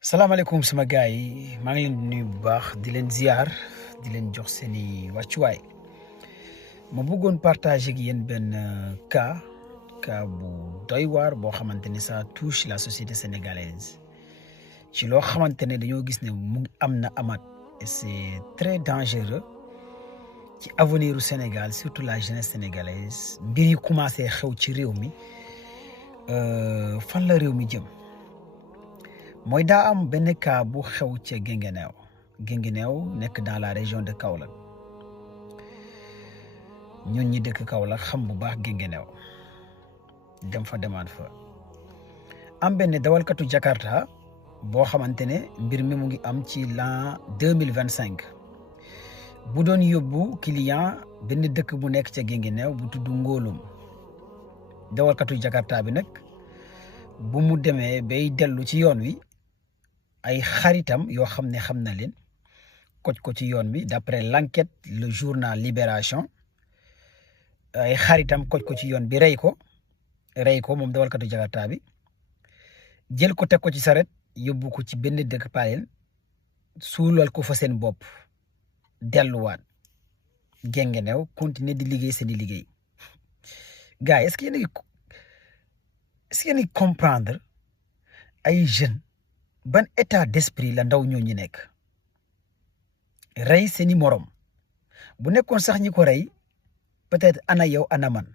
salaamaaleykum sama gars yi maa ngi leen di nuyu bu baax di leen ziar di leen jox seeni wàccuwaay ma bëggoon partager ak yéen benn cas bu doy waar boo xamante ne ça touche la société sénégalaise ci loo xamante ne dañoo gis ne mu am na amaat et c'est très dangereux ci avenir u Sénégal surtout la jeunesse sénégalaise mbir yi commencé xew ci réew mi fan la réew mi jëm. mooy daa am benn cas bu xew ca Guinguinéo nekk dans la région de Kaolack ñun ñi dëkk Kaolack xam bu baax Guinguinéo dem fa demaat fa am benn dawalkatu Jakarta boo xamante ne mbir mi mu ngi am ci l'an 2025 bu doon yóbbu client benn dëkk bu nekk ca Guinguinéo bu tudd Ngolum dawalkatu Jakarta bi nag bu mu demee bay dellu ci yoon wi ay xaritam yoo xam ne xam na leen koj ko ci yoon bi d'après l'enquête le journal Libération ay xaritam koj ko ci yoon bi rey ko moom dawalkatu Jakarta bi jël ko teg ko ci saret yóbbu ko ci benn dëkk paleen suulal ko fa seen bopp delluwaat Guinguinéo continuer di liggéey seeni liggéey gars est-ce que yéen a ngi comprendre ay jeunes ban état d'esprit la ndaw ñoo ñu nekk rey seeni morom bu nekkoon sax ñi ko rey peut-être ana yow ana man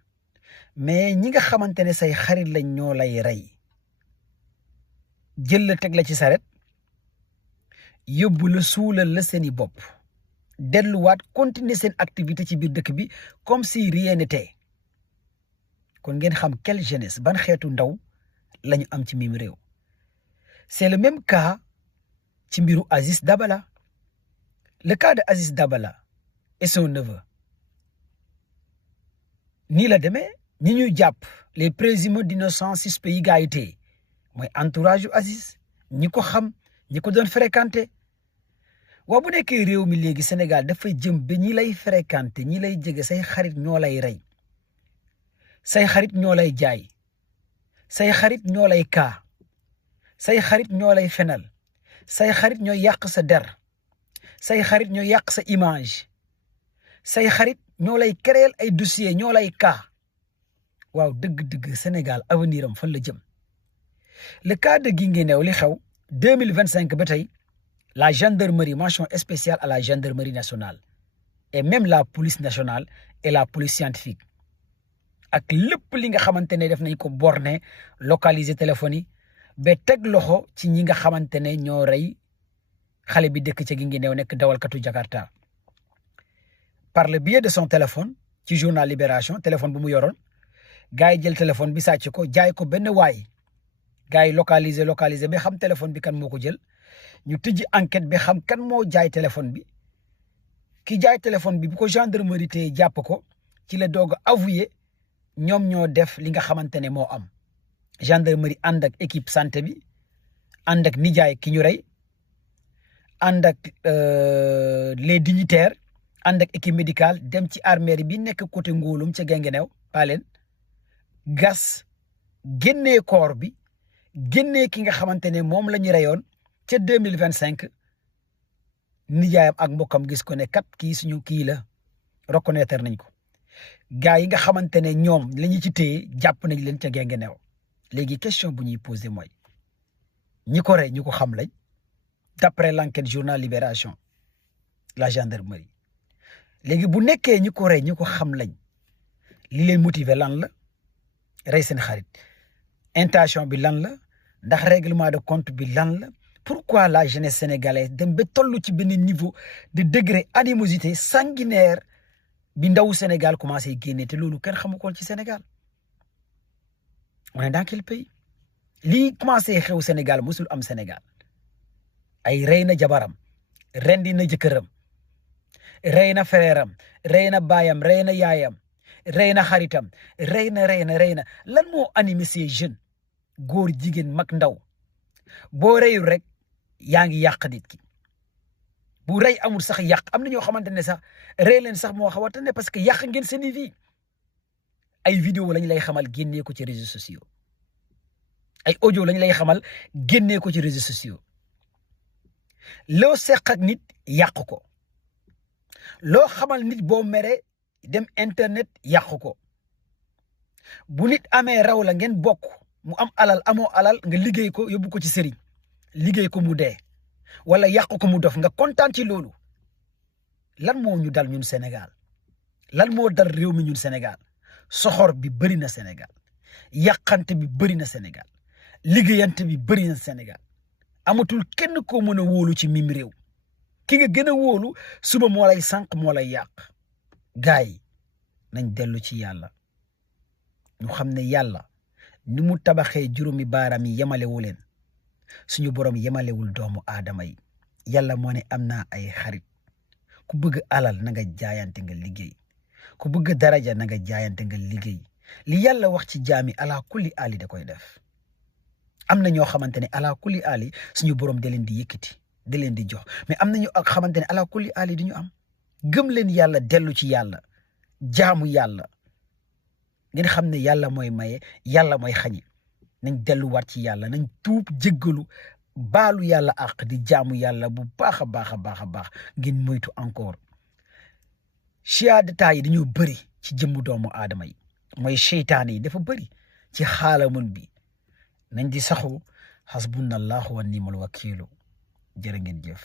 mais ñi nga xamante ne say xarit lañ ñoo lay rey jël la teg la ci saret yóbbu la suulal la seeni bopp delluwaat continuer seen activité ci biir dëkk bi comme si rien n'était kon ngeen xam quelle jeunesse ban xeetu ndaw lañu am ci mim réew. C'est le même cas ci mbiru Aziz Dabala le cas de Aziz Dabala et son neveu nii la demee ñi ñuy jàpp les présumés d'innocents suspects yi gaa yi tee mooy entourage yu Aziz ñi ko xam ñi ko doon fréquenté waa bu nekkee réew mi léegi Sénégal dafay jëm ba ñi lay fréquenté ñi lay jege say xarit ñoo lay rey say xarit ñoo lay jaay say xarit ñoo lay kaa say xarit ñoo lay fenal say xarit ñoo yàq sa der say xarit ñoo yàq sa image say xarit ñoo lay créer ay dossier ñoo lay kaa waaw dëgg-dëgg Sénégal avenir am fan la jëm. Le cas de Guinguinéo li xew 2025 ba tey la gendarmerie mention spéciale à la gendarmerie nationale et même la police nationale et la police scientifique ak lépp li nga xamante ne def nañ ko borné localiser téléphone yi ba teg loxo ci ñi nga xamante ne ñoo rey xale bi dëkk ca Guinguinéo nekk dawalkatu Jakarta par le biais de son téléphone ci journal Libération téléphone bu mu yoroon gars yi jël téléphone bi sàcc ko jaay ko benn waay gars yi localiser ba xam téléphone bi kan moo ko jël ñu tijji enquête bi xam kan moo jaay téléphone bi ki jaay téléphone bi bu ko gendarmerie te jàpp ko ci la doog a avoué ñoom ñoo def li nga xamante ne moo am. Gendarmerie ànd ak équipe santé bi ànd ak nijaay ki ñu rey ànd ak les dignitaires ànd ak équipe médicale dem ci armée bi nekk côté Ngolum ca Guinguinéo paleen gas génnee corps bi génnee ki nga xamante ne moom la ñu reyoon ca 2025 nijaayam ak mbokkam gis ko ne kat kii suñu kii la reconnaître nañ ko gars yi nga xamante ne ñoom la ñu ci téye jàpp nañ leen ca Guinguinéo léegi question bu ñuy posé mooy ñi ko rey ñu ko xam lañ d'après l'enquête journal Libération la gendarmerie léegi bu nekkee ñi ko rey ñu ko xam lañ li leen motiver lan la rey seen xarit intention bi lan la ndax règlement de compte bi lan la pourquoi la jeunesse sénégalaise dem ba toll ci benn niveau de degré animosité sanguinaire bi ndawu Sénégal commencé génne te loolu kenn xamu ko ci Sénégal. On est dans quel pays lii commencé xew Sénégal musul am Sénégal ay rey na jabaram rendi na jëkkëram rey na frèram rey na baayam rey na yaayam rey na xaritam rey na lan moo animé ces jeunes góor jigéen mag ndaw boo reyul rek yaa ngi yàq nit ki bu rey amul sax yàq am na ñoo xamante ne sax rey leen sax moo xawante ne parce que yàq ngeen seeni vie ay vidéo lañ lay xamal génnee ko ci réseaux sociaux ay audio lañ lay xamal génnee ko ci réseaux sociaux loo seq ak nit yàq ko loo xamal nit boo mere dem internet yàq ko bu nit amee raw la ngeen bokk mu am alal amoo alal nga liggéey ko yóbbu ko ci sëriñ liggéey ko mu dee wala yàq ko mu dof nga kontaan ci loolu lan moo ñu dal ñun Sénégal lan moo dal réew mi ñun Sénégal soxor bi bëri na Sénégal yàqante bi bëri na Sénégal liggéeyante bi bëri na Sénégal amatul kenn koo mën a wóolu ci mim réew ki nga gën a wóolu suba moo lay sànq moo lay yàq gaay yi nañ dellu ci yàlla ñu xam ne yàlla ni mu tabaxee juróomi baaraam yi yemalewu leen suñu borom yemalewul doomu aadama yi yàlla moo ne am naa ay xarit ku bëgg alal na nga jaayante nga liggéey ku bëgg daraja na nga jaayante nga liggéey li yàlla wax ci jaami ala kulli ali da koy def am na ñoo xamante ne ala kulli ali suñu borom da leen di yëkkati da leen di jox mais am na ñu ak xamante ne ala kulli ali du ñu am gëm leen yàlla dellu ci yàlla jaamu yàlla ngeen xam ne yàlla mooy maye yàlla mooy xañe nañ delluwaat ci yàlla nañ tuub jéggalu baalu yàlla ak di jaamu yàlla bu baax a baax a baax a baax ngeen moytu encore siyaadata yi dañoo bëri ci jëmmu doomu aadama yi mooy seytaane yi dafa bëri ci xaalamun bi nañ di saxu xasbunallahu wa ni'mal wakiilu jërë ngeen jëf